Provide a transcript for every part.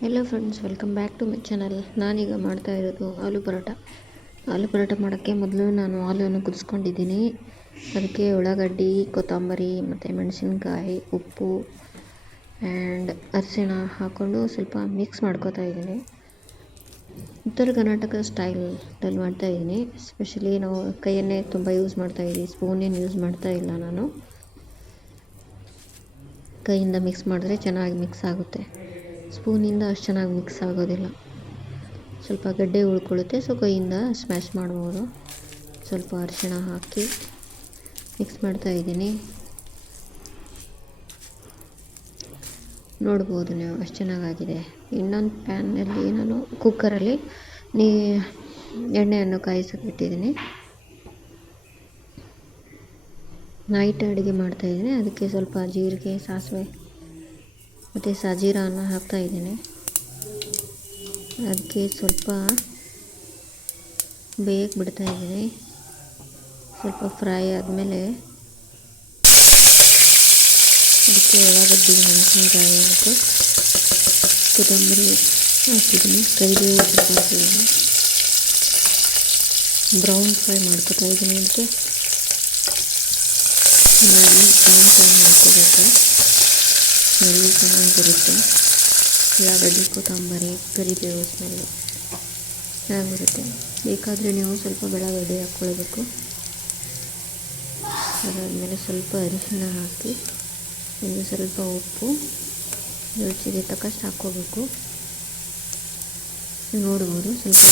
Hello friends, welcome back to my channel. ನಾನೀಗ ಮಾಡ್ತಾ ಇರೋದು ಆಲೂ ಪರೋಟ ಮಾಡೋಕ್ಕೆ ಮೊದಲು ನಾನು ಆಲೂವನ್ನು ಕುದಿಸ್ಕೊಂಡಿದ್ದೀನಿ. ಅದಕ್ಕೆ ಉಳ್ಳಾಗಡ್ಡಿ, ಕೊತ್ತಂಬರಿ ಮತ್ತು ಮೆಣಸಿನ್ಕಾಯಿ, ಉಪ್ಪು ಆ್ಯಂಡ್ ಅರಿಶಿಣ ಹಾಕ್ಕೊಂಡು ಸ್ವಲ್ಪ ಮಿಕ್ಸ್ ಮಾಡ್ಕೋತಾ ಇದ್ದೀನಿ. ಉತ್ತರ ಕರ್ನಾಟಕ ಸ್ಟೈಲಲ್ಲಿ ಮಾಡ್ತಾಯಿದ್ದೀನಿ. ಎಸ್ಪೆಷಲಿ ನಾವು ಕೈಯನ್ನೇ ತುಂಬ ಯೂಸ್ ಮಾಡ್ತಾಯಿದ್ದೀವಿ, ಸ್ಪೂನೇನು ಯೂಸ್ ಮಾಡ್ತಾ ಇಲ್ಲ. ನಾನು ಕೈಯಿಂದ ಮಿಕ್ಸ್ ಮಾಡಿದ್ರೆ ಚೆನ್ನಾಗಿ ಮಿಕ್ಸ್ ಆಗುತ್ತೆ. ಸ್ಪೂನಿಂದ ಅಷ್ಟು ಚೆನ್ನಾಗಿ ಮಿಕ್ಸ್ ಆಗೋದಿಲ್ಲ, ಸ್ವಲ್ಪ ಗಡ್ಡೆ ಉಳ್ಕೊಳ್ಳುತ್ತೆ. ಸೊ ಕೈಯಿಂದ ಸ್ಮ್ಯಾಶ್ ಮಾಡ್ಬೋದು. ಸ್ವಲ್ಪ ಅರಿಶಿಣ ಹಾಕಿ ಮಿಕ್ಸ್ ಮಾಡ್ತಾಯಿದ್ದೀನಿ. ನೋಡ್ಬೋದು ನೀವು, ಅಷ್ಟು ಚೆನ್ನಾಗಾಗಿದೆ. ಇನ್ನೊಂದು ಪ್ಯಾನಲ್ಲಿ ನಾನು ಕುಕ್ಕರಲ್ಲಿ ಎಣ್ಣೆಯನ್ನು ಕಾಯಿಸೋಕೆ ಇಟ್ಟಿದ್ದೀನಿ. ನೈಟ್ ಅಡುಗೆ ಮಾಡ್ತಾಯಿದ್ದೀನಿ. ಅದಕ್ಕೆ ಸ್ವಲ್ಪ ಜೀರಿಗೆ, ಸಾಸಿವೆ ಮತ್ತು ಸಾಜೀರನ್ನು ಹಾಕ್ತಾಯಿದ್ದೀನಿ. ಅದಕ್ಕೆ ಸ್ವಲ್ಪ ಬೇಯಕ್ಕೆ ಬಿಡ್ತಾಯಿದ್ದೀನಿ. ಸ್ವಲ್ಪ ಫ್ರೈ ಆದಮೇಲೆ ಅದಕ್ಕೆ ಉಳ್ಳಾಗಡ್ಡಿ, ಮೆಣಸಿನ್ಕಾಯಿ ಮತ್ತು ಕೊತ್ತಂಬರಿ ಹಾಕಿದ್ದೀನಿ. ಕರಿಬೇವು ಸ್ವಲ್ಪ ಹಾಕಿದ್ದೀನಿ. ಬ್ರೌನ್ ಫ್ರೈ ಮಾಡ್ಕೊತಾ ಇದ್ದೀನಿ. ಅದಕ್ಕೆ ಬ್ರೌನ್ ಫ್ರೈ ಮಾಡ್ಕೋಬೇಕು. ಸ್ಮೆಲ್ ಚೆನ್ನಾಗಿರುತ್ತೆ. ಉಳ್ಳಾಗಡ್ಡಿ, ಕೊತ್ತಂಬರಿ, ಕರಿಬೇವು ಸ್ಮೆಲ್ಲು ಚೆನ್ನಾಗಿರುತ್ತೆ. ಬೇಕಾದರೆ ನೀವು ಸ್ವಲ್ಪ ಬೆಳಗಡ್ಡೆ ಹಾಕ್ಕೊಳ್ಬೇಕು. ಅದಾದಮೇಲೆ ಸ್ವಲ್ಪ ಅರಿಶಿಣ ಹಾಕಿ, ಒಂದು ಸ್ವಲ್ಪ ಉಪ್ಪು, ರುಚಿಗೆ ತಕ್ಕಷ್ಟು ಹಾಕ್ಕೋಬೇಕು. ನೋಡ್ಬೋದು ಸ್ವಲ್ಪ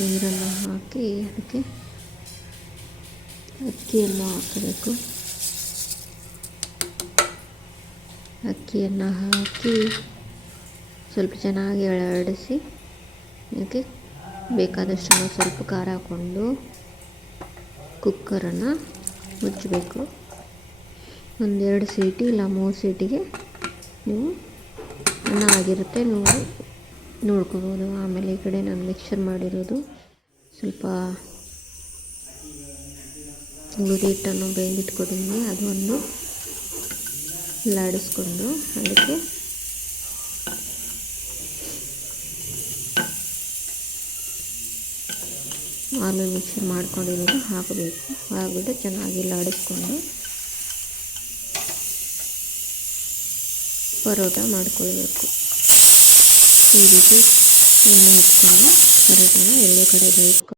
ನೀರನ್ನು ಹಾಕಿ ಅದಕ್ಕೆ ಅಕ್ಕಿಯನ್ನು ಹಾಕಬೇಕು. ಅಕ್ಕಿಯನ್ನು ಹಾಕಿ ಸ್ವಲ್ಪ ಚೆನ್ನಾಗಿ ಅಳವಡಿಸಿ ಅದಕ್ಕೆ ಬೇಕಾದಷ್ಟು ಸ್ವಲ್ಪ ಖಾರ ಹಾಕ್ಕೊಂಡು ಕುಕ್ಕರನ್ನು ಮುಚ್ಚಬೇಕು. 1-2 ಸೀಟಿ ಇಲ್ಲ 3 ಸೀಟಿಗೆ ನೀವು ಅನ್ನ ಆಗಿರುತ್ತೆ, ನೀವು ನೋಡ್ಕೋಬೋದು. ಆಮೇಲೆ ಈ ಕಡೆ ನಾನು ಮಿಕ್ಸರ್ ಮಾಡಿರೋದು ಸ್ವಲ್ಪ ಗೋಧಿ ಹಿಟ್ಟನ್ನು ಬೇಯಿಟ್ಕೊಂಡಿದ್ದೀನಿ. ಅದು ಒಂದು ಲಾಡಿಸ್ಕೊಂಡು ಅದಕ್ಕೆ ಆಲೂ ಮಿಕ್ಸರ್ ಮಾಡ್ಕೊಂಡಿರೋದು ಹಾಕಬೇಕು. ಹಾಕ್ಬಿಟ್ಟು ಚೆನ್ನಾಗಿ ಲಾಡಿಸ್ಕೊಂಡು ಪರೋಟ ಮಾಡ್ಕೊಳ್ಬೇಕು. ಈ ರೀತಿ ಎಣ್ಣೆ ಹಚ್ಕೊಂಡು ಪರೋಟನ ಎಲ್ಲ ಕಡೆ ಬೇಯಿಸ್ಕೊಂಡು